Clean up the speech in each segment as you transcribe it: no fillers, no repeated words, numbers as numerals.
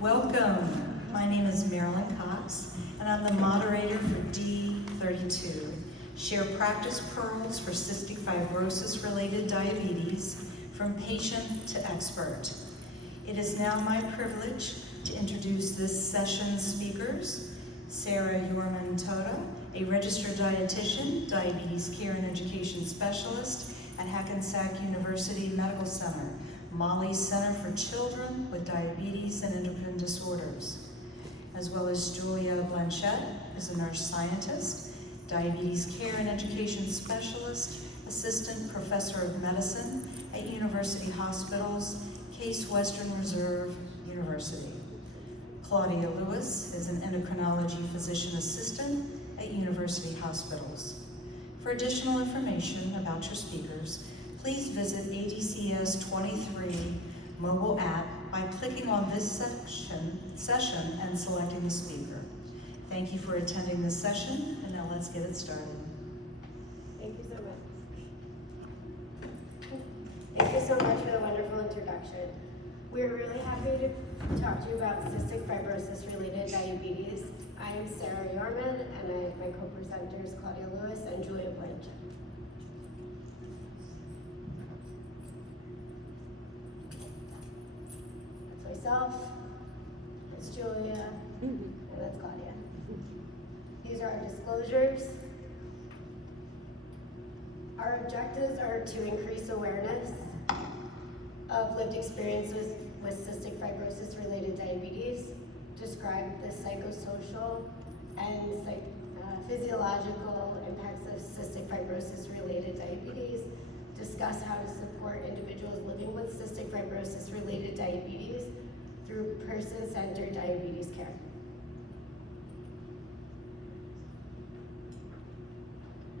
Welcome. My name is Marilyn Cox, and I'm the moderator for D32, Share Practice Pearls for Cystic Fibrosis-Related Diabetes, from patient to expert. It is now my privilege to introduce this session's speakers, Sarah Yourman-Tota, a registered dietitian, diabetes care and education specialist at Hackensack University Medical Center, Molly's Center for Children with Diabetes and Endocrine Disorders, as well as Julia Blanchette is a nurse scientist, diabetes care and education specialist, assistant professor of medicine at University Hospitals, Case Western Reserve University. Claudia Lewis is an endocrinology physician assistant at University Hospitals. For additional information about your speakers, please visit ADCES 23 mobile app by clicking on this session and selecting the speaker. Thank you for attending this session, and now let's get it started. Thank you so much. Thank you so much for the wonderful introduction. We're really happy to talk to you about cystic fibrosis-related diabetes. I am Sarah Yourman, and I have my co-presenters Claudia Lewis and Julia Blanchette. That's myself, that's Julia, and that's Claudia. These are our disclosures. Our objectives are to increase awareness of lived experiences with cystic fibrosis-related diabetes, describe the psychosocial and physiological impacts of cystic fibrosis-related diabetes, discuss how to support individuals living with cystic fibrosis-related diabetes through person-centered diabetes care.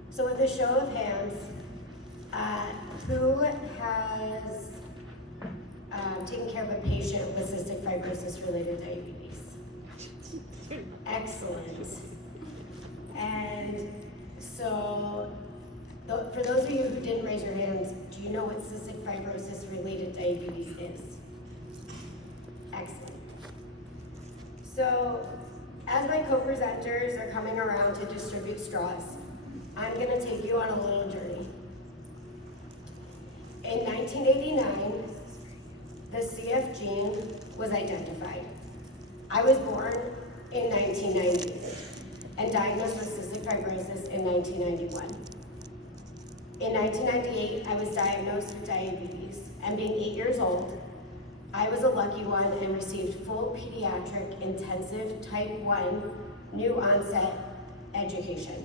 So with a show of hands, who has taken care of a patient with cystic fibrosis-related diabetes? Excellent. And so, for those of you who didn't raise your hands, do you know what cystic fibrosis-related diabetes is? Excellent. So, as my co-presenters are coming around to distribute straws, I'm going to take you on a little journey. In 1989, the CF gene was identified. I was born in 1990 and diagnosed with cystic fibrosis in 1991. In 1998, I was diagnosed with diabetes, and being 8 years old, I was a lucky one and received full pediatric intensive type 1 new onset education.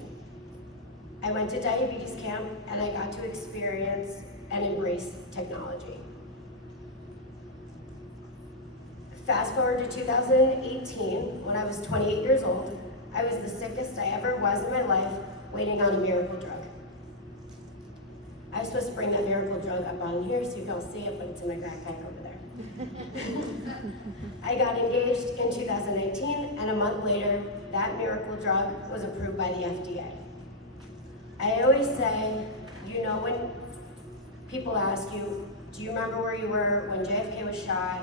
I went to diabetes camp and I got to experience and embrace technology. Fast forward to 2018, when I was 28 years old, I was the sickest I ever was in my life, waiting on a miracle drug. I was supposed to bring that miracle drug up on here so you can all see it, but it's in my backpack over there. I got engaged in 2019, and a month later, that miracle drug was approved by the FDA. I always say, you know, when people ask you, do you remember where you were when JFK was shot,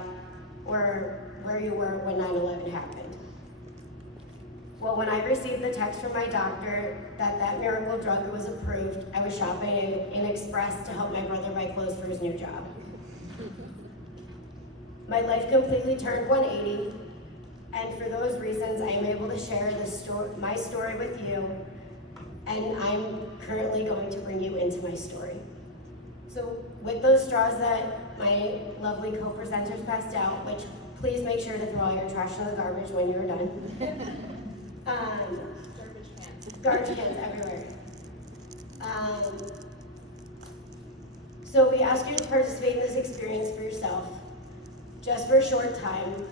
or where you were when 9/11 happened? Well, when I received the text from my doctor that miracle drug was approved, I was shopping in Express to help my brother buy clothes for his new job. My life completely turned 180, and for those reasons, I am able to share my story with you, and I'm currently going to bring you into my story. So with those straws that my lovely co-presenters passed out, which please make sure to throw all your trash in the garbage when you're done. Garbage cans everywhere. So we ask you to participate in this experience for yourself, just for a short time,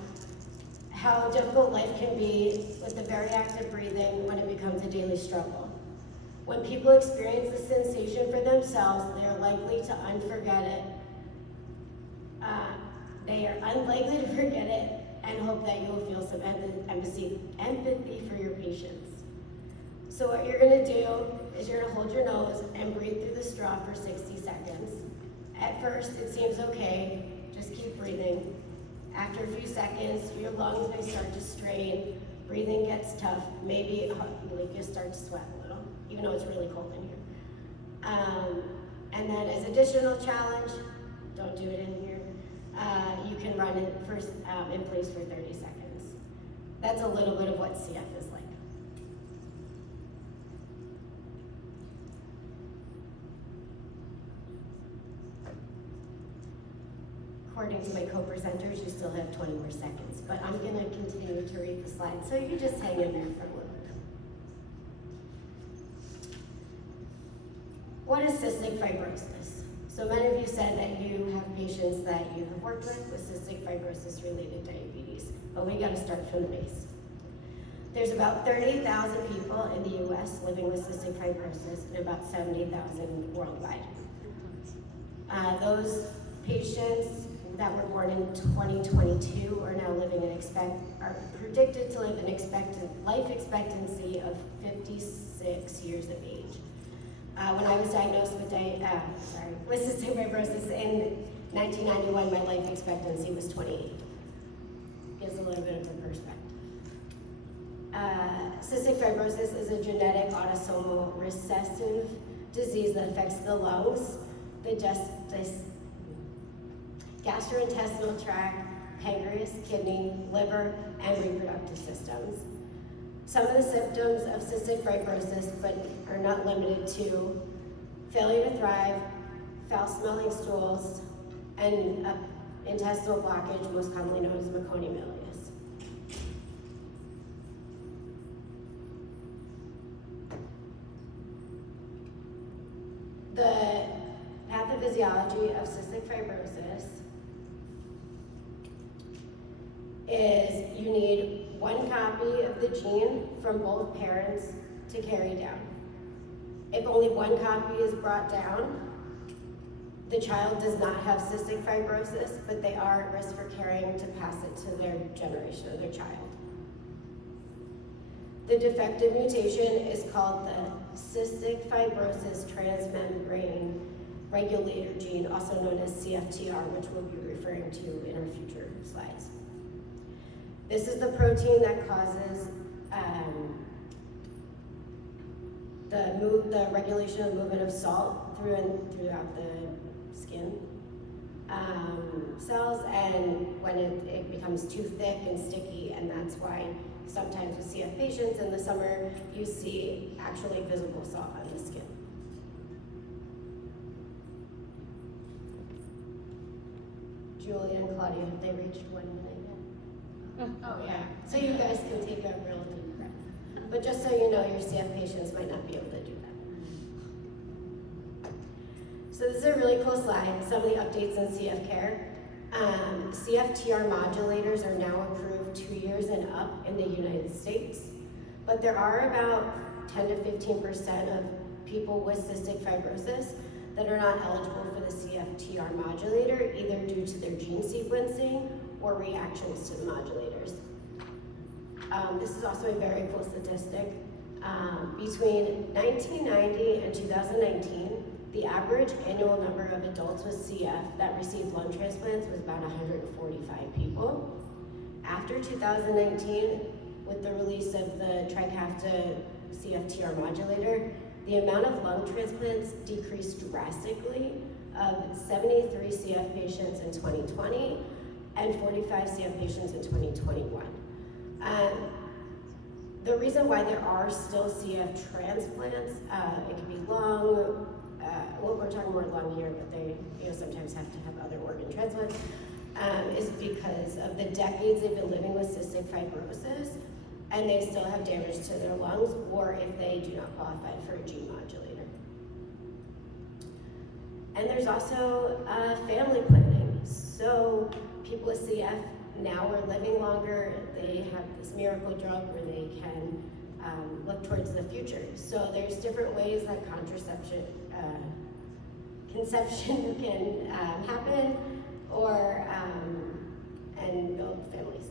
how difficult life can be with the very active breathing when it becomes a daily struggle. When people experience the sensation for themselves, they are likely to unforget it. They are unlikely to forget it and hope that you will feel some empathy for your patients. So what you're gonna do is you're gonna hold your nose and breathe through the straw for 60 seconds. At first, it seems okay, just keep breathing. After a few seconds, your lungs may start to strain, breathing gets tough, maybe you start to sweat a little, even though it's really cold in here. And then as additional challenge, don't do it in here, you can run it first in place for 30 seconds. That's a little bit of what CF is like. According to my co-presenters, you still have 20 more seconds, but I'm gonna continue to read the slides, so you just hang in there for a little bit. What is cystic fibrosis? So many of you said that you have patients that you have worked with cystic fibrosis related diabetes, but we gotta start from the base. There's about 30,000 people in the US living with cystic fibrosis and about 70,000 worldwide. Those patients that were born in 2022 are now living are predicted to live an life expectancy of 56 years of age. When I was diagnosed with cystic fibrosis in 1991, my life expectancy was 28. Gives a little bit of a perspective. Cystic fibrosis is a genetic autosomal recessive disease that affects the lungs, the gastrointestinal tract, pancreas, kidney, liver, and reproductive systems. Some of the symptoms of cystic fibrosis, but are not limited to failure to thrive, foul-smelling stools, and intestinal blockage, most commonly known as meconium ileus. The pathophysiology of cystic fibrosis is you need one copy of the gene from both parents to carry down. If only one copy is brought down, the child does not have cystic fibrosis, but they are at risk for carrying to pass it to their generation or their child. The defective mutation is called the cystic fibrosis transmembrane regulator gene, also known as CFTR, which we'll be referring to in our future slides. This is the protein that causes the regulation of movement of salt throughout the skin cells, and when it becomes too thick and sticky, and that's why sometimes with CF patients in the summer you see actually visible salt on the skin. Julia and Claudia, have they reached 1 minute yet? Oh yeah, so you guys can take a real deep breath. But just so you know, your CF patients might not be able to do that. So this is a really cool slide, some of the updates in CF care. CFTR modulators are now approved 2 years and up in the United States, but there are about 10 to 15% of people with cystic fibrosis that are not eligible for the CFTR modulator, either due to their gene sequencing or reactions to the modulators. This is also a very cool statistic. Between 1990 and 2019, the average annual number of adults with CF that received lung transplants was about 145 people. After 2019, with the release of the Trikafta CFTR modulator, the amount of lung transplants decreased drastically, of 73 CF patients in 2020 and 45 CF patients in 2021. The reason why there are still CF transplants, it can be lung, well, we're talking more lung here, but they sometimes have to have other organ transplants, is because of the decades they've been living with cystic fibrosis, and they still have damage to their lungs, or if they do not qualify for a gene modulator. And there's also family planning. So people with CF now are living longer. They have this miracle drug where they can look towards the future. So there's different ways that conception can happen, or and build families.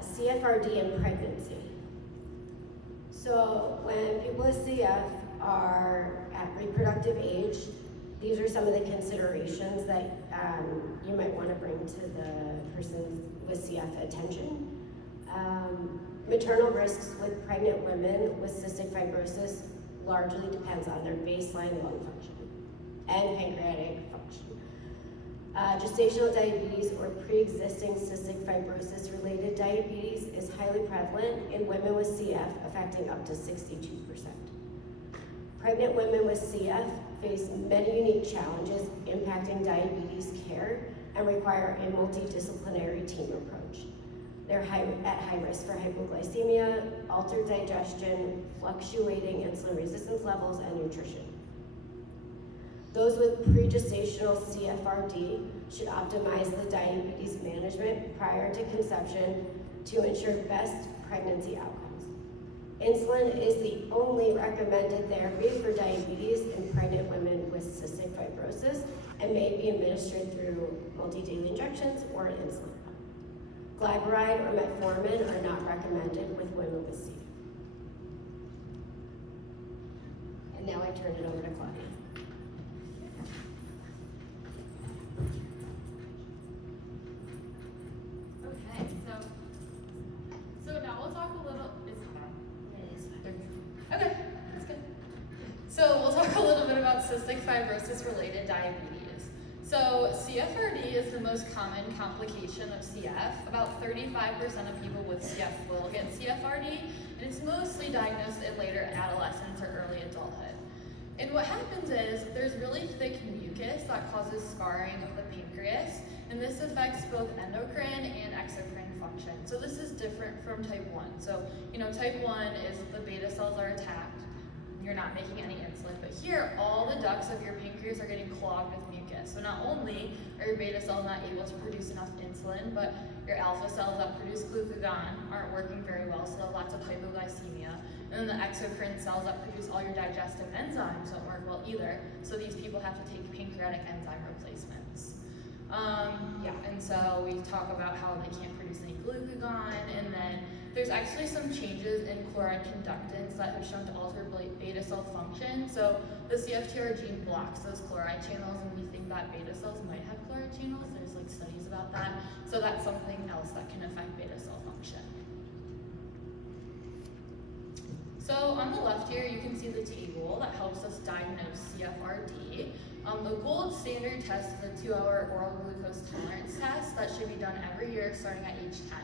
CFRD and pregnancy. So when people with CF are at reproductive age, these are some of the considerations that you might want to bring to the person with CF attention. Maternal risks with pregnant women with cystic fibrosis largely depends on their baseline lung function and pancreatic function. Gestational diabetes or pre-existing cystic fibrosis related diabetes is highly prevalent in women with CF, affecting up to 62%. Pregnant women with CF face many unique challenges impacting diabetes care and require a multidisciplinary team approach. They're at high risk for hypoglycemia, altered digestion, fluctuating insulin resistance levels, and nutrition. Those with pregestational CFRD should optimize the diabetes management prior to conception to ensure best pregnancy outcomes. Insulin is the only recommended therapy for diabetes in pregnant women with cystic fibrosis and may be administered through multi-daily injections or an insulin pump. Glyburide or metformin are not recommended with women with CF. And now I turn it over to Claudia. Okay, so now we'll talk a little. Okay, that's good. So we'll talk a little bit about cystic fibrosis related diabetes. So CFRD is the most common complication of CF. About 35% of people with CF will get CFRD, and it's mostly diagnosed in later adolescence or early adulthood. And what happens is there's really thick mucus that causes scarring of the pancreas, and this affects both endocrine and exocrine function. So this is different from type 1. So, type 1 is the beta cells are attacked, you're not making any insulin, but here all the ducts of your pancreas are getting clogged with mucus. So not only are your beta cells not able to produce enough insulin, but your alpha cells that produce glucagon aren't working very well, so they have lots of hypoglycemia. And then the exocrine cells that produce all your digestive enzymes don't work well either, so these people have to take pancreatic enzyme replacements. And so we talk about how they can't produce any glucagon, and then there's actually some changes in chloride conductance that have shown to alter beta cell function. So the CFTR gene blocks those chloride channels, and we think that beta cells might have chloride channels. There's studies about that. So that's something else that can affect beta cell function. So on the left here, you can see the table that helps us diagnose CFRD. The gold standard test is a 2-hour oral glucose tolerance test that should be done every year starting at age 10.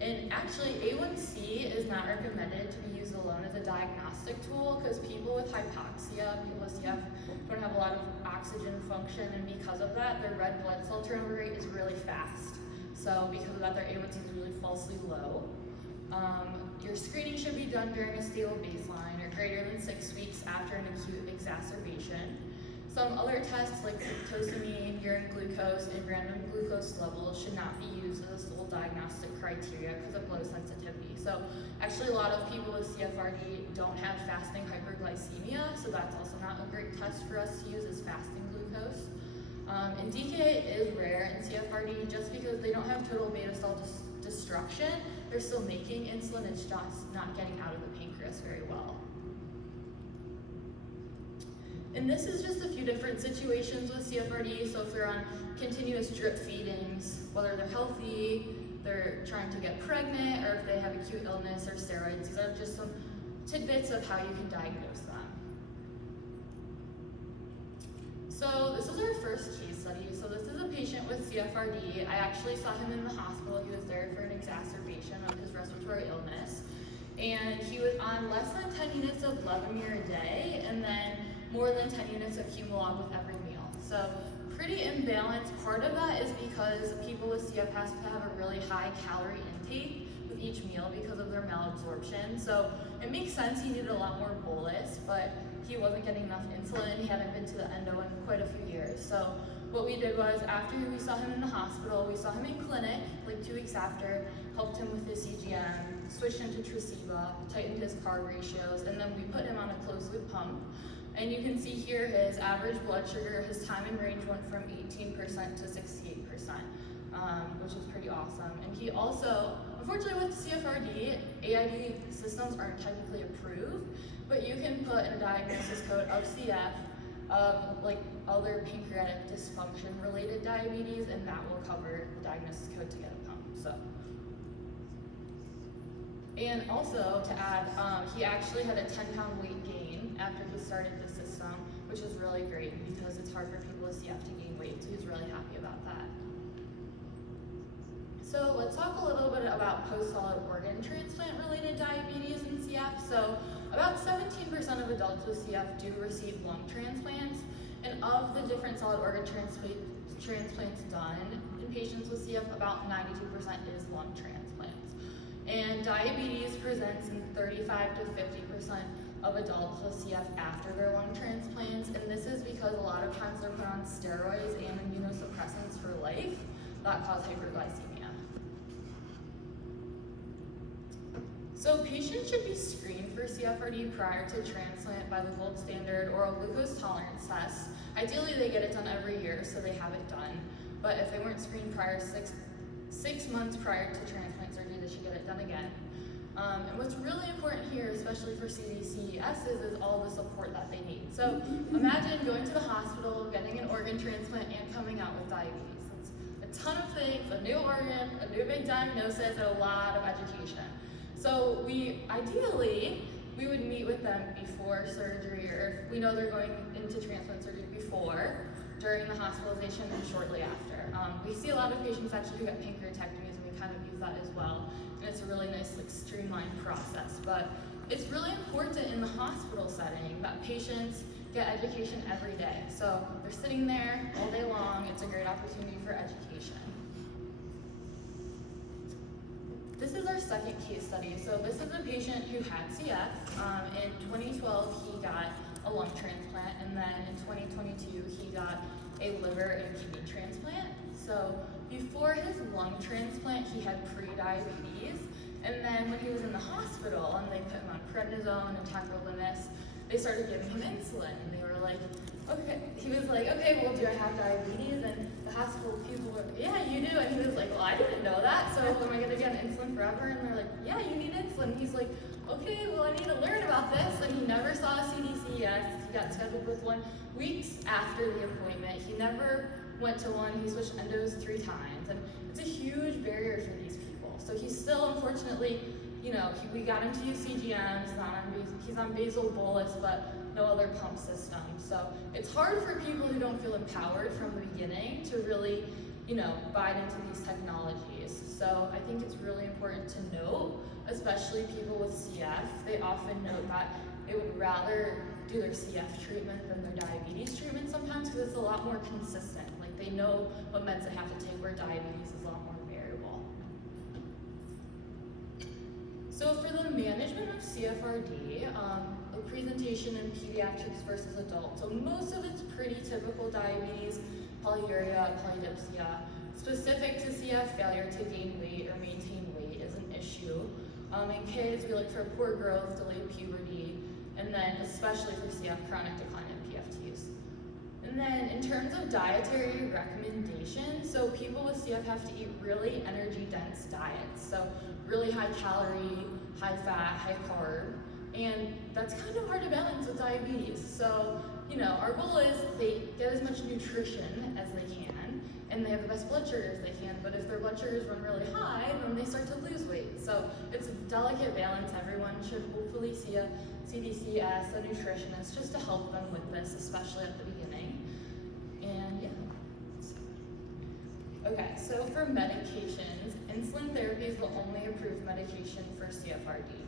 And actually, A1C is not recommended to be used alone as a diagnostic tool because people with hypoxia, people with CF, don't have a lot of oxygen function, and because of that, their red blood cell turnover rate is really fast. So because of that, their A1C is really falsely low. Your screening should be done during a stable baseline or greater than 6 weeks after an acute exacerbation. Some other tests like fructosamine, urine glucose, and random glucose levels should not be used as a sole diagnostic criteria because of low sensitivity. So actually a lot of people with CFRD don't have fasting hyperglycemia, so that's also not a great test for us to use as fasting glucose. And DKA is rare in CFRD just because they don't have total beta cell destruction. They're still making insulin, it's just not getting out of the pancreas very well. And this is just a few different situations with CFRD. So if they're on continuous drip feedings, whether they're healthy, they're trying to get pregnant, or if they have acute illness or steroids, these are just some tidbits of how you can diagnose them. So this is our first case study. So this is a patient with CFRD. I actually saw him in the hospital. He was there for an exacerbation of his respiratory illness. And he was on less than 10 units of Levemir a day, and then more than 10 units of Humalog with every meal. So pretty imbalanced. Part of that is because people with CF have to have a really high calorie intake with each meal because of their malabsorption. So it makes sense he needed a lot more bolus, but he wasn't getting enough insulin. He hadn't been to the endo in quite a few years. So what we did was, after we saw him in the hospital, we saw him in clinic, like 2 weeks after, helped him with his CGM, switched him to Tresiba, tightened his carb ratios, and then we put him on a closed loop pump. And you can see here his average blood sugar, his time in range went from 18% to 68%, which is pretty awesome. And he also, Unfortunately with CFRD, AID systems aren't technically approved, but you can put in a diagnosis code of CF of like other pancreatic dysfunction related diabetes, and that will cover the diagnosis code to get a pump. So. And also to add, he actually had a 10-pound weight gain after he started the system, which is really great because it's hard for people with CF to gain weight, so he's really happy about that. So let's talk a little bit about post-solid organ transplant related diabetes and CF. So about 17% of adults with CF do receive lung transplants, and of the different solid organ transplants done in patients with CF, about 92% is lung transplants. And diabetes presents in 35 to 50% of adults with CF after their lung transplants, and this is because a lot of times they're put on steroids and immunosuppressants for life that cause hyperglycemia. So patients should be screened for CFRD prior to transplant by the gold standard oral glucose tolerance test. Ideally, they get it done every year, so they have it done. But if they weren't screened prior, six months prior to transplant surgery, they should get it done again. And what's really important here, especially for CDCES, is all the support that they need. So imagine going to the hospital, getting an organ transplant, and coming out with diabetes. It's a ton of things, a new organ, a new big diagnosis, and a lot of education. So ideally, we would meet with them before surgery, or if we know they're going into transplant surgery before, during the hospitalization, and shortly after. We see a lot of patients actually who get pancreatectomies, and we kind of use that as well. And it's a really nice, streamlined process. But it's really important in the hospital setting that patients get education every day. So they're sitting there all day long. It's a great opportunity for education. This is our second case study. So this is a patient who had CF. In 2012, he got a lung transplant, and then in 2022, he got a liver and kidney transplant. So before his lung transplant, he had pre-diabetes, and then when he was in the hospital and they put him on prednisone and tacrolimus, they started giving him insulin, and they were like, okay, he was like, okay, well, do I have diabetes? And the hospital people were, yeah, you do. And he was like, well, I didn't know that, so am I gonna get insulin forever? And they're like, yeah, you need insulin. He's like, okay, well, I need to learn about this. And he never saw a CDCES. He got scheduled with one weeks after the appointment. He never went to one. He switched endos 3 times. And it's a huge barrier for these people. So he's still, unfortunately, we got him to use CGMs. He's on basal bolus, but no other pump system. So it's hard for people who don't feel empowered from the beginning to really, buy into these technologies. So I think it's really important to note, especially people with CF, they often note that they would rather do their CF treatment than their diabetes treatment sometimes because it's a lot more consistent. Like they know what meds they have to take, where diabetes is a lot more variable. So for the management of CFRD, a presentation in pediatrics versus adults. So most of it's pretty typical diabetes, polyuria, polydipsia. Specific to CF, failure to gain weight or maintain weight is an issue. In kids, we look for poor growth, delayed puberty, and then especially for CF, chronic decline in PFTs. And then in terms of dietary recommendations, so people with CF have to eat really energy-dense diets. So really high calorie, high fat, high carb, and that's kind of hard to balance with diabetes. So, our goal is they get as much nutrition as they can, and they have the best blood sugars they can, but if their blood sugars run really high, then they start to lose weight. So it's a delicate balance. Everyone should hopefully see a CDCES, a nutritionist, just to help them with this, especially at the beginning. And yeah. Okay, so for medications, insulin therapy is the only approved medication for CFRD.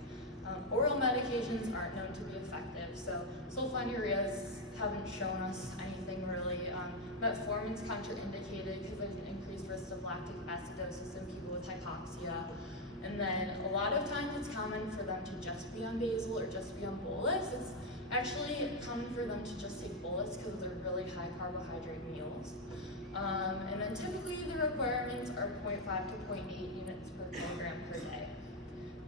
Oral medications aren't known to be effective, so sulfonylureas haven't shown us anything really. Metformin's contraindicated because there's an increased risk of lactic acidosis in people with hypoxia. And then a lot of times it's common for them to just be on basal or just be on bolus. It's actually common for them to just take bolus because they're really high carbohydrate meals. And then typically the requirements are 0.5 to 0.8 units per kilogram per day.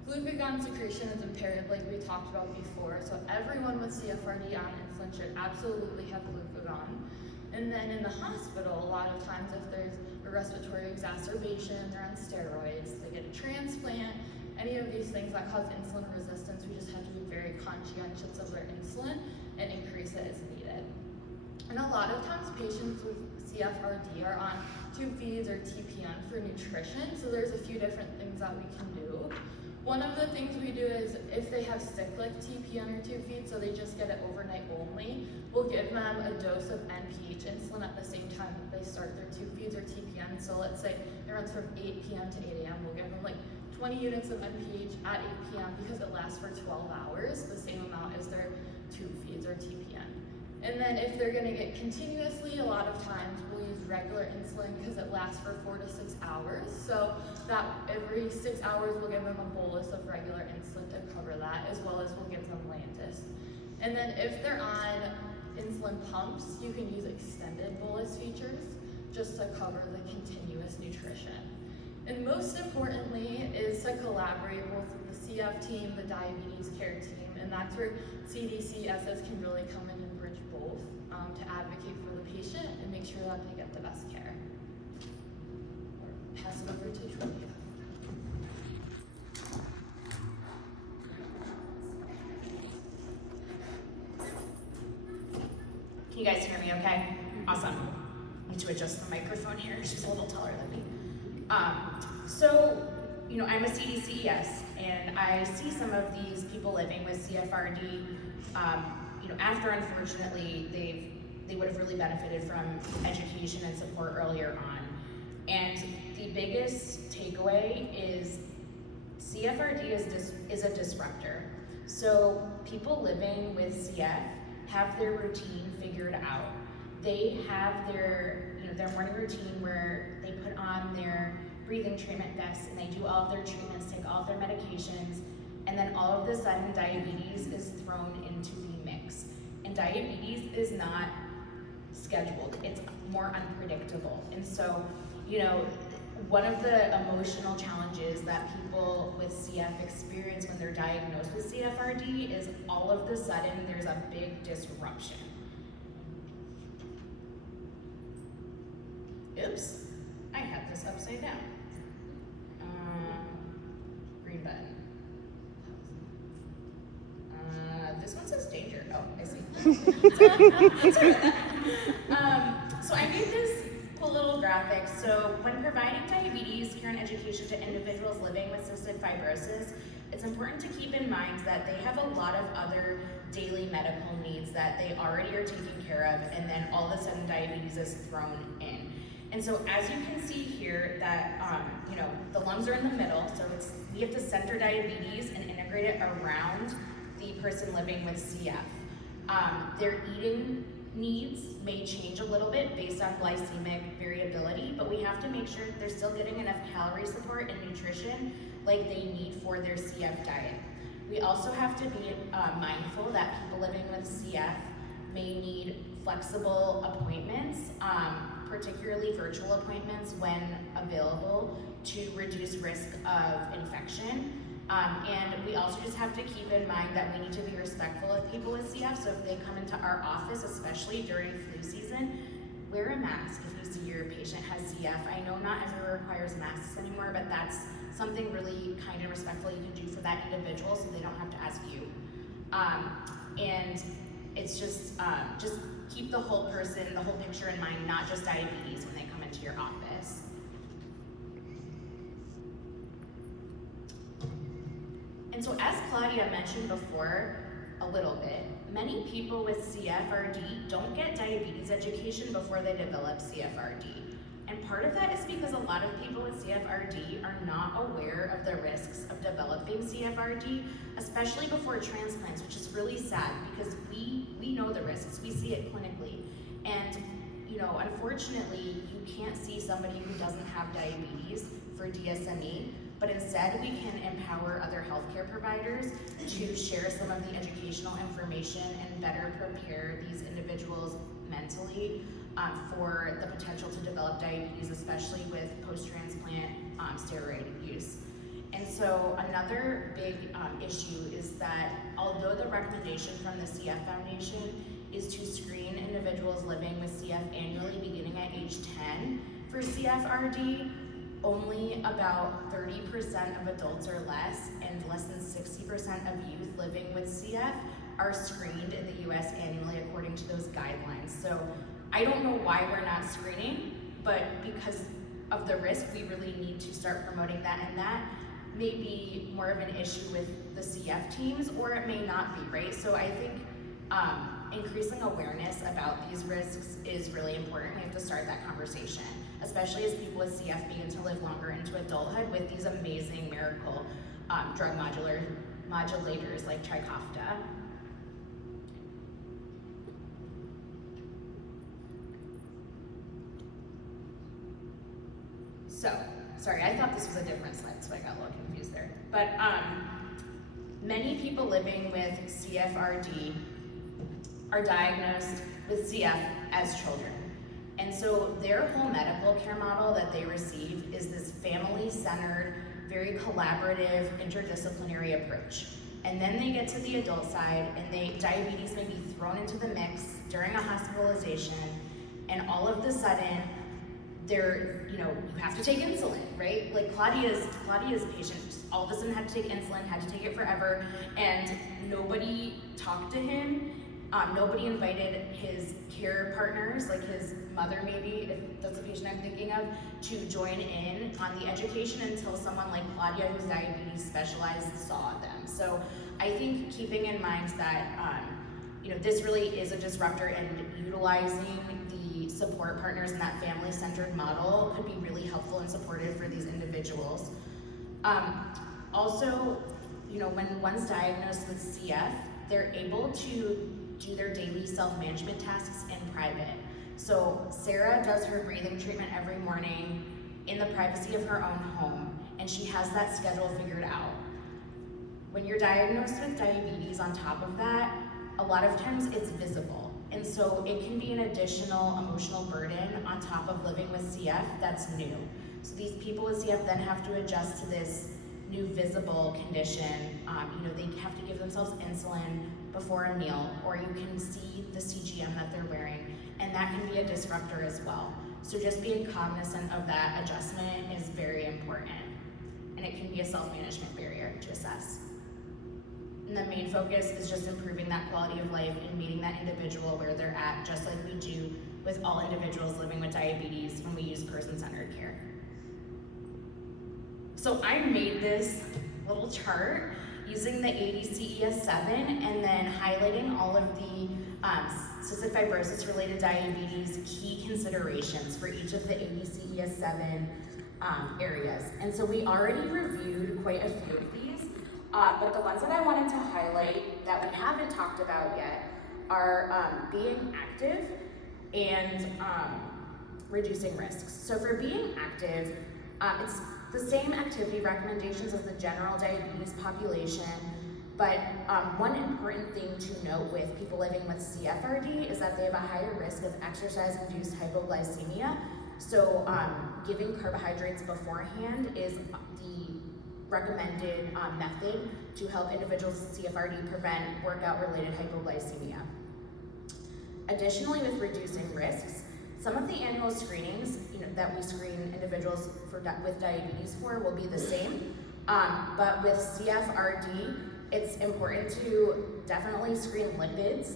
Glucagon secretion is impaired like we talked about before, so everyone with CFRD on insulin should absolutely have glucagon. And then in the hospital, a lot of times if there's a respiratory exacerbation, they're on steroids, they get a transplant, any of these things that cause insulin resistance, we just have to be very conscientious of their insulin and increase it as needed. And a lot of times patients with CFRD are on tube feeds or TPN for nutrition, so there's a few different things that we can do. One of the things we do is if they have cyclic TPN or tube feed, so they just get it overnight only, we'll give them a dose of NPH insulin at the same time that they start their tube feeds or TPN. So let's say it runs from 8 p.m. to 8 a.m. We'll give them like 20 units of NPH at 8 p.m. because it lasts for 12 hours, the same amount as their tube feeds or TPN. And then if they're gonna get continuously, a lot of times we'll use regular insulin because it lasts for 4 to 6 hours. So that every 6 hours we'll give them a bolus of regular insulin to cover that, as well as we'll give them Lantus. And then if they're on insulin pumps, you can use extended bolus features just to cover the continuous nutrition. And most importantly is to collaborate both with the CF team, the diabetes care team, and that's where CDCES can really come in and bridge both to advocate for the patient and make sure that they get the best care. Or pass it over to Julia. Can you guys hear me okay? Awesome. I need to adjust the microphone here. She's a little taller than me. So, I'm a CDCES, and I see some of these people living with CFRD, after unfortunately they would have really benefited from education and support earlier on. And the biggest takeaway is CFRD is a disruptor. So people living with CF have their routine figured out. They have their morning routine where they put on their breathing treatment vests and they do all of their treatments, take all of their medications, and then all of a sudden diabetes is thrown into the mix. And diabetes is not scheduled, it's more unpredictable. And so, one of the emotional challenges that people with CF experience when they're diagnosed with CFRD is all of a sudden there's a big disruption. Oops, I had this upside down. Green button. This one says danger. Oh, I see. So I made this cool little graphic. So when providing diabetes care and education to individuals living with cystic fibrosis, it's important to keep in mind that they have a lot of other daily medical needs that they already are taking care of, and then all of a sudden diabetes is thrown in. And so as you can see here that, the lungs are in the middle, so we have to center diabetes and integrate it around the person living with CF. Their eating needs may change a little bit based on glycemic variability, but we have to make sure that they're still getting enough calorie support and nutrition like they need for their CF diet. We also have to be mindful that people living with CF may need flexible appointments, particularly virtual appointments when available, to reduce risk of infection. And we also just have to keep in mind that we need to be respectful of people with CF, so if they come into our office, especially during flu season, wear a mask if you see your patient has CF. I know not everyone requires masks anymore, but that's something really kind and respectful you can do for that individual so they don't have to ask you. And it's just keep the whole person, the whole picture in mind, not just diabetes when they come into your office. And so as Claudia mentioned before a little bit, many people with CFRD don't get diabetes education before they develop CFRD. And part of that is because a lot of people with CFRD are not aware of the risks of developing CFRD, especially before transplants, which is really sad because we know the risks, we see it clinically. And unfortunately, you can't see somebody who doesn't have diabetes for DSME, but instead we can empower other healthcare providers to share some of the educational information and better prepare these individuals mentally for the potential to develop diabetes, especially with post-transplant steroid use. And so another big issue is that although the recommendation from the CF Foundation is to screen individuals living with CF annually beginning at age 10, for For CFRD, only about 30% of adults or less, and less than 60% of youth living with CF are screened in the US annually according to those guidelines. So I don't know why we're not screening, but because of the risk, we really need to start promoting that, and that may be more of an issue with the CF teams, or it may not be, right? So I think increasing awareness about these risks is really important. We have to start that conversation, especially as people with CF begin to live longer into adulthood with these amazing miracle drug modulators like Trikafta. So, sorry, I thought this was a different slide, so I got a little confused there. But many people living with CFRD are diagnosed with CF as children. And so their whole medical care model that they receive is this family-centered, very collaborative, interdisciplinary approach. And then they get to the adult side, and diabetes may be thrown into the mix during a hospitalization, and all of a sudden, you have to take insulin, right? Like Claudia's patient all of a sudden had to take insulin, had to take it forever, and nobody talked to him. Nobody invited his care partners, like his mother maybe, if that's the patient I'm thinking of, to join in on the education until someone like Claudia, who's diabetes specialized, saw them. So I think keeping in mind that this really is a disruptor, and utilizing the support partners in that family-centered model could be really helpful and supportive for these individuals. Also, when one's diagnosed with CF, they're able to do their daily self-management tasks in private. So Sarah does her breathing treatment every morning in the privacy of her own home, and she has that schedule figured out. When you're diagnosed with diabetes on top of that, a lot of times it's visible. And so it can be an additional emotional burden on top of living with CF that's new. So these people with CF then have to adjust to this new visible condition. They have to give themselves insulin before a meal, or you can see the CGM that they're wearing, and that can be a disruptor as well. So just being cognizant of that adjustment is very important, and it can be a self-management barrier to assess. And the main focus is just improving that quality of life and meeting that individual where they're at, just like we do with all individuals living with diabetes when we use person-centered care. So I made this little chart using the ADCES 7 and then highlighting all of the cystic fibrosis related diabetes key considerations for each of the ADCES 7 areas. And so we already reviewed quite a few of these, but the ones that I wanted to highlight that we haven't talked about yet are being active and reducing risks. So for being active, it's the same activity recommendations as the general diabetes population, but one important thing to note with people living with CFRD is that they have a higher risk of exercise-induced hypoglycemia. So giving carbohydrates beforehand is the recommended method to help individuals with CFRD prevent workout-related hypoglycemia. Additionally, with reducing risks, some of the annual screenings that we screen individuals with diabetes for will be the same, but with CFRD, it's important to definitely screen lipids,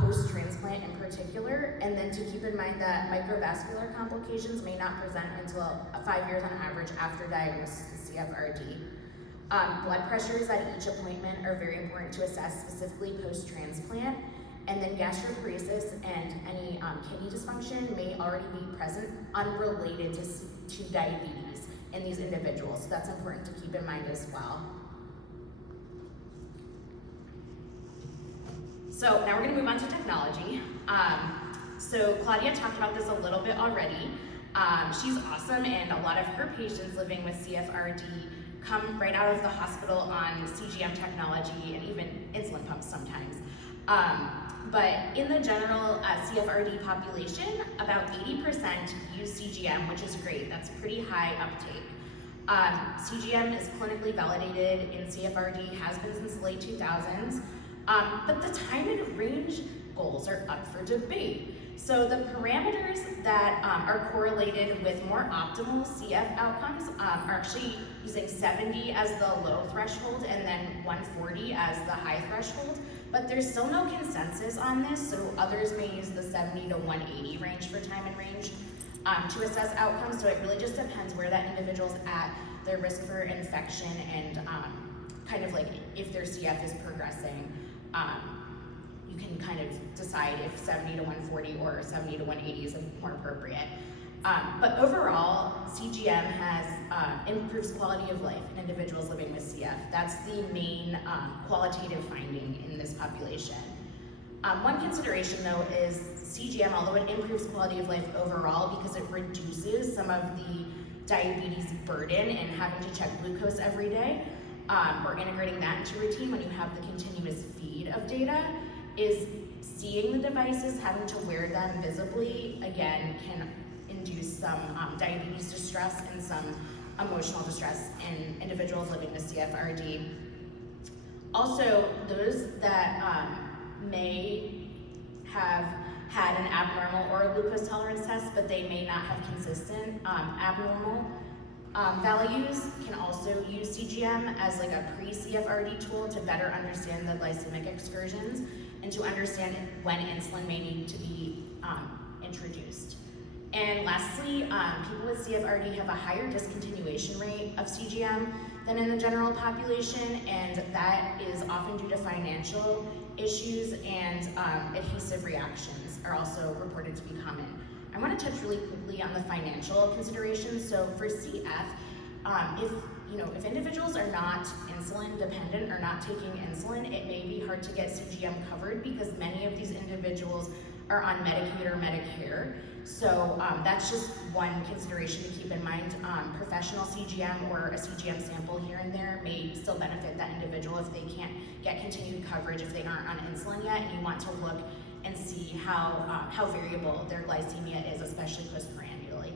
post-transplant in particular, and then to keep in mind that microvascular complications may not present until 5 years on average after diagnosis with CFRD. Blood pressures at each appointment are very important to assess, specifically post-transplant. And then gastroparesis and any kidney dysfunction may already be present unrelated to diabetes in these individuals. So that's important to keep in mind as well. So now we're gonna move on to technology. So Claudia talked about this a little bit already. She's awesome, and a lot of her patients living with CFRD come right out of the hospital on CGM technology and even insulin pumps sometimes. But in the general CFRD population, about 80% use CGM, which is great. That's pretty high uptake. CGM is clinically validated in CFRD, has been since the late 2000s, but the time and range goals are up for debate. So the parameters that are correlated with more optimal CF outcomes are actually using 70 as the low threshold and then 140 as the high threshold, but there's still no consensus on this, so others may use the 70 to 180 range for time and range to assess outcomes, so it really just depends where that individual's at, their risk for infection, and kind of like if their CF is progressing. You can kind of decide if 70 to 140 or 70 to 180 is more appropriate. But overall, CGM has improves quality of life in individuals living with CF. That's the main qualitative finding in this population. One consideration though is CGM, although it improves quality of life overall because it reduces some of the diabetes burden and having to check glucose every day, or integrating that into routine when you have the continuous feed of data, is seeing the devices, having to wear them visibly, again, can induce some diabetes distress and some emotional distress in individuals living with CFRD. Also, those that may have had an abnormal oral glucose tolerance test, but they may not have consistent abnormal values, can also use CGM as like a pre-CFRD tool to better understand the glycemic excursions and to understand when insulin may need to be introduced. And lastly, people with CFRD have a higher discontinuation rate of CGM than in the general population, and that is often due to financial issues, and adhesive reactions are also reported to be common. I want to touch really quickly on the financial considerations. So for CF, if individuals are not insulin dependent or not taking insulin, it may be hard to get CGM covered because many of these individuals are on Medicaid or Medicare. So that's just one consideration to keep in mind. Professional CGM or a CGM sample here and there may still benefit that individual if they can't get continued coverage if they aren't on insulin yet, and you want to look and see how variable their glycemia is, especially postprandially.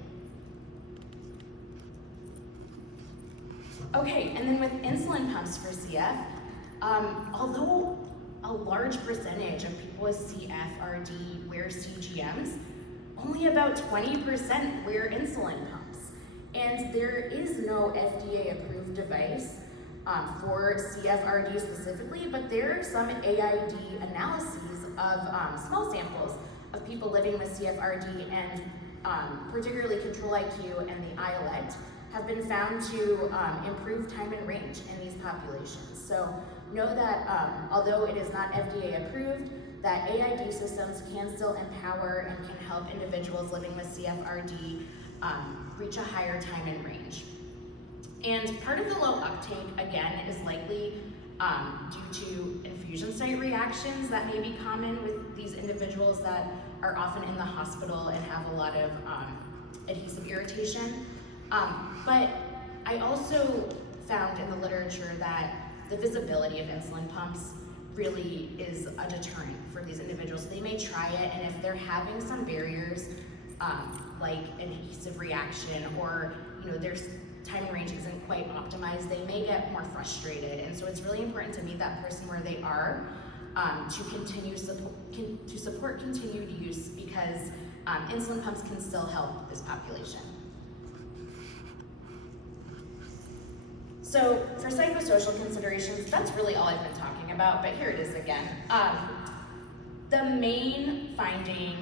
Okay, and then with insulin pumps for CF, although a large percentage of people with CFRD wear CGMs, only about 20% wear insulin pumps. And there is no FDA-approved device for CFRD specifically, but there are some AID analyses of small samples of people living with CFRD, and particularly Control-IQ and the ILET have been found to improve time and range in these populations. So know that although it is not FDA approved, that AID systems can still empower and can help individuals living with CFRD reach a higher time and range. And part of the low uptake, again, is likely due to infusion site reactions that may be common with these individuals that are often in the hospital and have a lot of adhesive irritation. But I also found in the literature that the visibility of insulin pumps really is a deterrent for these individuals. They may try it, and if they're having some barriers, like an adhesive reaction, or their time and range isn't quite optimized, they may get more frustrated. And so it's really important to meet that person where they are to support continued use, because insulin pumps can still help this population. So for psychosocial considerations, that's really all I've been talking about, but here it is again. The main finding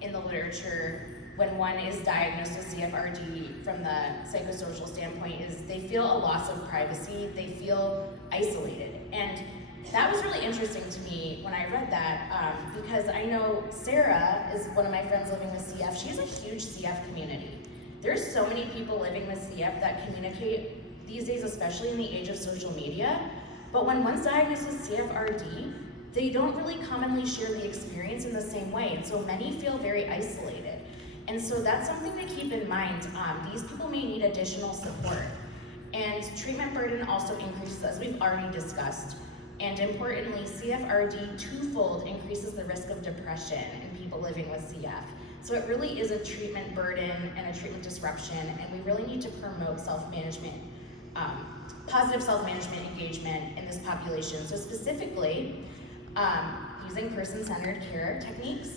in the literature when one is diagnosed with CFRD from the psychosocial standpoint is they feel a loss of privacy, they feel isolated. And that was really interesting to me when I read that, because I know Sarah is one of my friends living with CF. She has a huge CF community. There's so many people living with CF that communicate these days, especially in the age of social media. But when one's diagnosed with CFRD, they don't really commonly share the experience in the same way. And so many feel very isolated. And so that's something to keep in mind. These people may need additional support. And treatment burden also increases, as we've already discussed. And importantly, CFRD twofold increases the risk of depression in people living with CF. So it really is a treatment burden and a treatment disruption, and we really need to promote self-management, positive self-management engagement in this population. So specifically, using person-centered care techniques,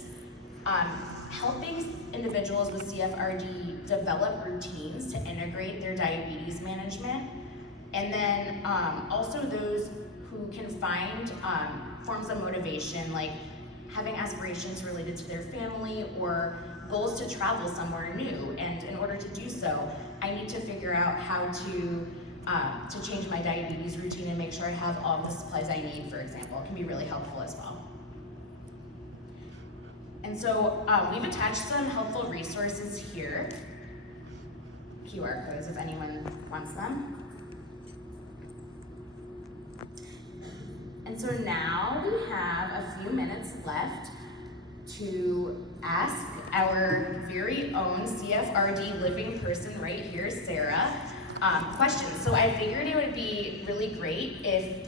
helping individuals with CFRD develop routines to integrate their diabetes management, and then also those who can find forms of motivation, like having aspirations related to their family or goals to travel somewhere new. And in order to do so, I need to figure out how to change my diabetes routine and make sure I have all the supplies I need, for example. It can be really helpful as well. And so we've attached some helpful resources here, QR codes if anyone wants them. And so now we have a few minutes left to ask our very own CFRD living person right here, Sarah, questions. So I figured it would be really great if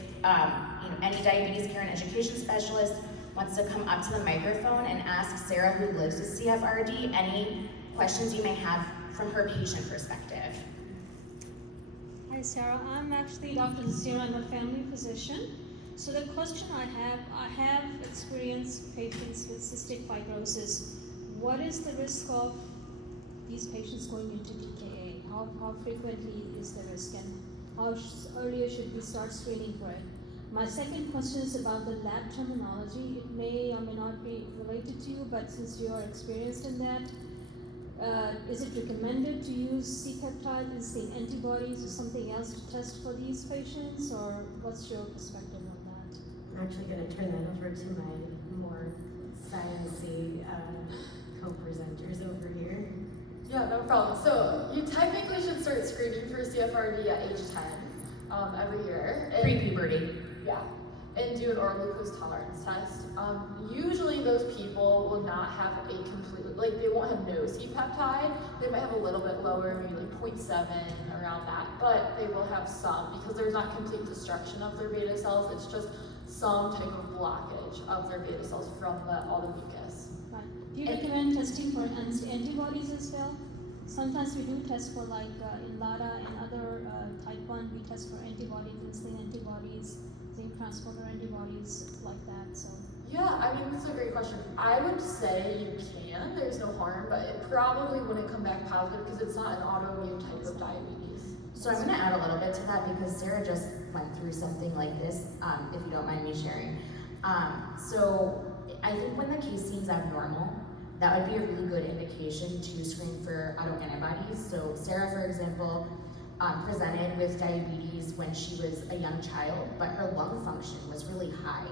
any diabetes care and education specialist wants to come up to the microphone and ask Sarah, who lives with CFRD, any questions you may have from her patient perspective. Hi Sarah, I'm actually Dr. Zira. I'm a family physician. So the question I have experienced patients with cystic fibrosis. What is the risk of these patients going into DKA? How frequently is the risk, and how earlier should we start screening for it? My second question is about the lab terminology. It may or may not be related to you, but since you are experienced in that, is it recommended to use C-peptide and say antibodies or something else to test for these patients, or what's your perspective on that? I'm actually going to turn that over to my more sciencey co-presenters over here. Yeah, no problem. So you technically should start screening for CFRD at age 10 every year. Pre-puberty. Yeah, and do an oral glucose tolerance test. Usually those people will not have a complete, like they won't have no C-peptide. They might have a little bit lower, maybe like 0.7, around that, but they will have some because there's not complete destruction of their beta cells. It's just some type of blockage of their beta cells from all the mucus. Right. Do you recommend testing for antibodies as well? Sometimes we do test for like in LADA and other type 1, we test for antibodies, insulin antibodies, zinc transporter antibodies, like that. So. Yeah, I mean, that's a great question. I would say you can, there's no harm, but it probably wouldn't come back positive because it's not an autoimmune type of diabetes. So I'm going to add a little bit to that because Sarah just went through something like this, if you don't mind me sharing. So I think when the case seems abnormal, that would be a really good indication to screen for autoantibodies. So Sarah, for example, presented with diabetes when she was a young child, but her lung function was really high.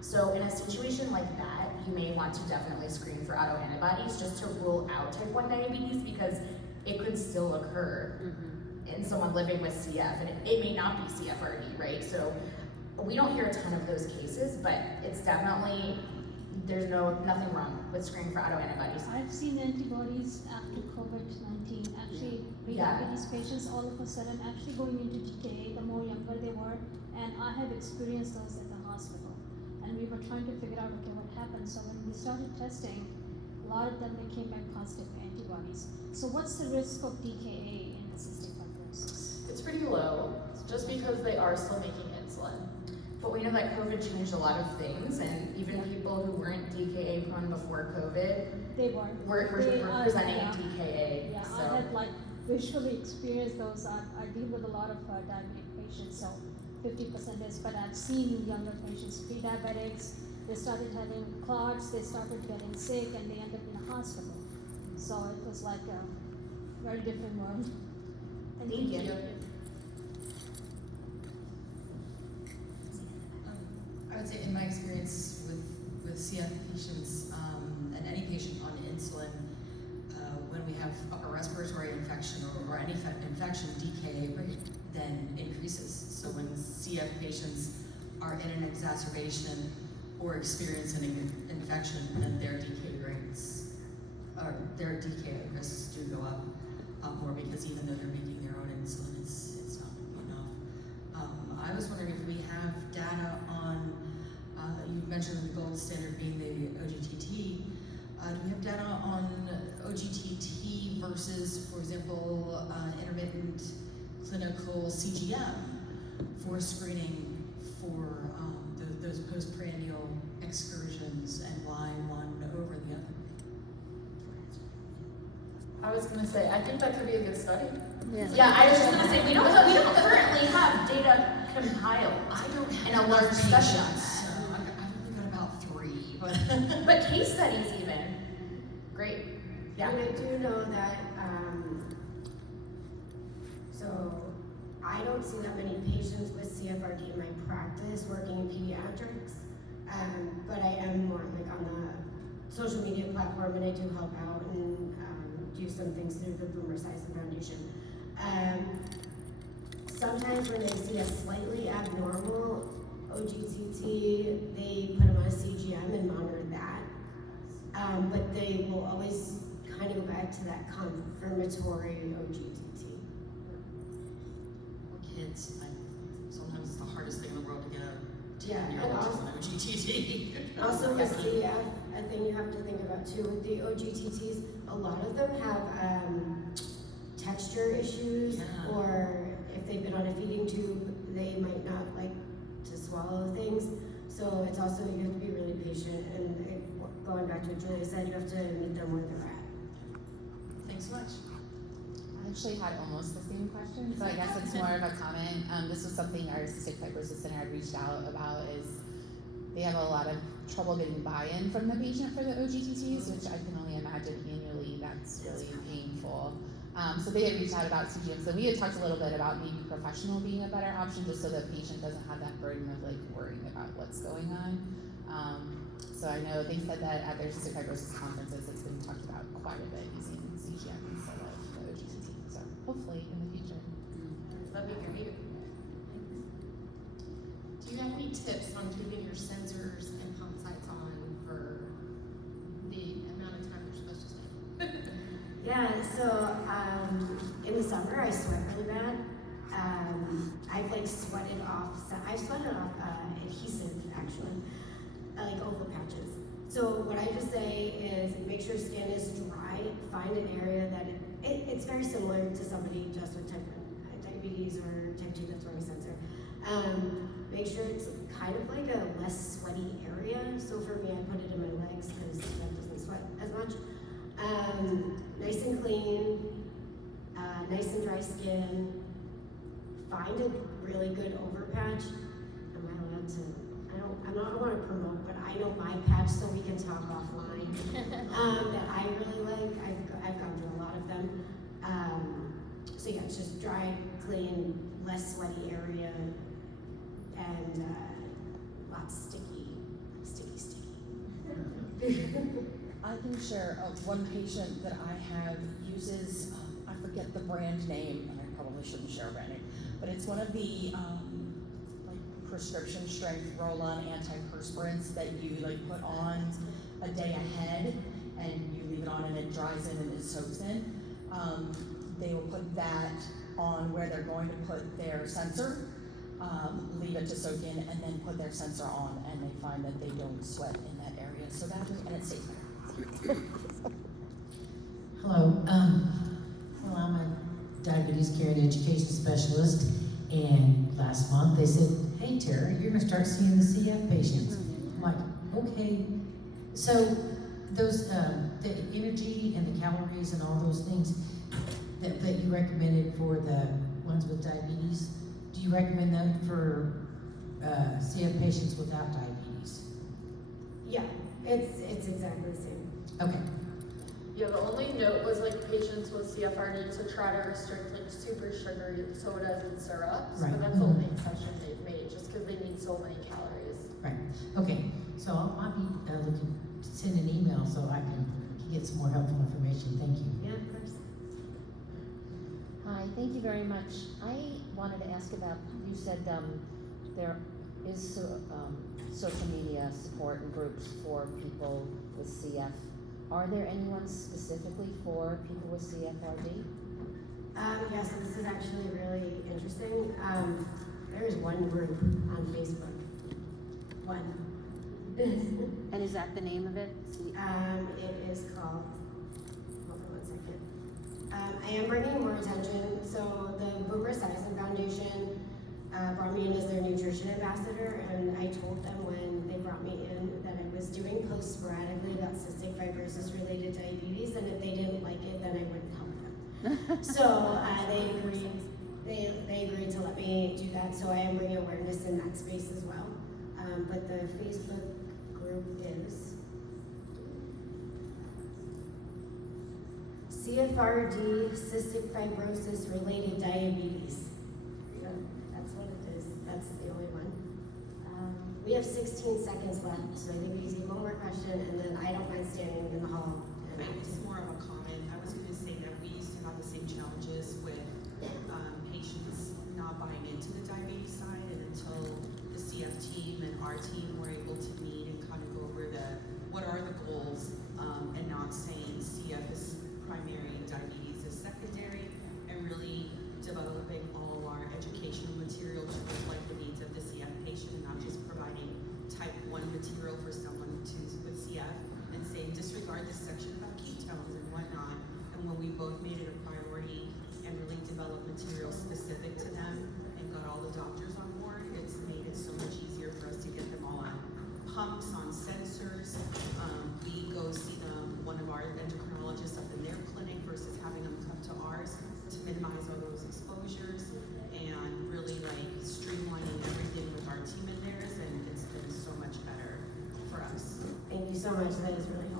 So in a situation like that, you may want to definitely screen for autoantibodies just to rule out type 1 diabetes because it could still occur in someone living with CF, and it may not be CFRD, right? So we don't hear a ton of those cases, but it's definitely, there's nothing wrong with screening for autoantibodies. I've seen antibodies after COVID-19, actually pre-diabetes patients all of a sudden actually going into DKA the more younger they were, and I have experienced those at the hospital. And we were trying to figure out, okay, what happened? So when we started testing, a lot of them, they came back positive for antibodies. So what's the risk of DKA in cystic fibrosis? It's pretty low, just because they are still making insulin. But we know that COVID changed a lot of things, and even people who weren't DKA prone before COVID They were. were presenting DKA. Yeah, so. I had like visually experienced those. I deal with a lot of diabetic patients, so 50% is, but I've seen younger patients, pre-diabetics, they started having clots, they started getting sick, and they end up in a hospital. So it was like a very different world. Thank you. I would say in my experience with CF patients and any patient on insulin, when we have upper respiratory infection or any infection, DKA rate then increases. So when CF patients are in an exacerbation or experience an infection, then their DKA rates, or their DKA risks do go up more because even though they're making their own insulin, it's not going to be enough. I was wondering if we have data on, you mentioned the gold standard being the OGTT. Do we have data on OGTT versus, for example, intermittent clinical CGM for screening for those postprandial excursions, and why one over the other? I was gonna say, I think that could be a good study. Yeah, I was just gonna say, we don't currently have data compiled. I don't have In a large enough study on patients, that. so I've only got about 3, but. But case studies even, great, yeah. And I do know that, so I don't see that many patients with CFRD in my practice working in pediatrics, but I am more like on the social media platform, and I do help out and do some things through the Boomer Esiason Foundation. Sometimes when they see a slightly abnormal OGTT, they put them on a CGM and monitor that. But they will always kind of go back to that confirmatory OGTT. Kids, sometimes it's the hardest thing in the world to get a Yeah, 10-year-old and to also- an OGTT. Also with CF, a thing you have to think about too with the OGTTs, a lot of them have texture issues, Yeah. or if they've been on a feeding tube, they might not like to swallow things. So it's also, you have to be really patient, and going back to what Julia said, you have to meet them where they're at. Thanks so much. I actually had almost the same question, so I guess it's more of a comment. This was something our Cystic Fibrosis Center had reached out about, is they have a lot of trouble getting buy-in from the patient for the OGTTs, which I can only imagine annually, that's really painful. So they had reached out about CGM, so we had talked a little bit about maybe professional being a better option, just so the patient doesn't have that burden of like worrying about what's going on. So I know they said that at their cystic fibrosis conferences, it's been talked about quite a bit using CGM instead of the OGTT. So hopefully in the future. That'd be great. Do you have any tips on keeping your sensors and pump sites on for the amount of time you're supposed to stay? Yeah, so in the summer I sweat really bad. I've like sweated off adhesive actually, like oval patches. So what I just say is make sure skin is dry, find an area that it's very similar to somebody just with type 1 diabetes or type 2 that's wearing a sensor. Make sure it's kind of like a less sweaty area. So for me, I put it in my legs because that doesn't sweat as much. Nice and clean, nice and dry skin. Find a really good overpatch. Am I allowed to? I don't want to promote, but I know my patch, so we can talk offline. That I really like. I've gone through a lot of them. So yeah, it's just dry, clean, less sweaty area, and lots sticky. I can share one patient that I have uses, I forget the brand name, and I probably shouldn't share a brand name, but it's one of the like prescription strength roll-on antiperspirants that you like put on a day ahead, and you leave it on and it dries in and it soaks in. They will put that on where they're going to put their sensor, leave it to soak in, and then put their sensor on, and they find that they don't sweat in that area. So that, and it stays better. Hello, well, I'm a diabetes care and education specialist, and last month they said, hey Tara, you're gonna start seeing the CF patients. I'm like, okay. So those, the energy and the calories and all those things that you recommended for the ones with diabetes, do you recommend them for CF patients without diabetes? Yeah, it's exactly the same. Okay. Yeah, the only note was like patients with CFRD to try to restrict like super sugary sodas and syrups, Right. but that's the only exception they've made, just because they need so many calories. Right, okay, so I might be looking to send an email so I can get some more helpful information, thank you. Yeah, of course. Hi, thank you very much. I wanted to ask about, you said there is social media support and groups for people with CF. Are there any ones specifically for people with CFRD? Yeah, so this is actually really interesting. There is one group on Facebook. One. And is that the name of it? It is called, hold on one second. I am bringing more attention. So the Boomer Esiason Foundation brought me in as their nutrition ambassador, and I told them when they brought me in that I was doing posts sporadically about cystic fibrosis related diabetes, and if they didn't like it, then I wouldn't help them. So they agreed to let me do that, so I am bringing awareness in that space as well. But the Facebook group is CFRD, Cystic Fibrosis Related Diabetes. So that's what it is. That's the only one. We have 16 seconds left, so I think we can take one more question, and then I don't mind standing in the hall. It's more of a comment. I was going to say that we used to have the same challenges with patients not buying into the diabetes side, and until the CF team and our team were able to meet and kind of go over what are the goals, and not saying CF is primary and diabetes is secondary, and really developing all of our educational material to reflect the needs of the CF patient, and not just providing type 1 material for someone with CF and saying disregard this section about ketones and whatnot. And when we both made it a priority and really developed material specific to them and got all the doctors on board, it's made it so much easier for us to get them all on pumps, on sensors. We go see them, one of our endocrinologists up in their clinic versus having them come to ours to minimize all those exposures and really like streamlining everything with our team in theirs, and it's been so much better for us. Thank you so much. That is really helpful.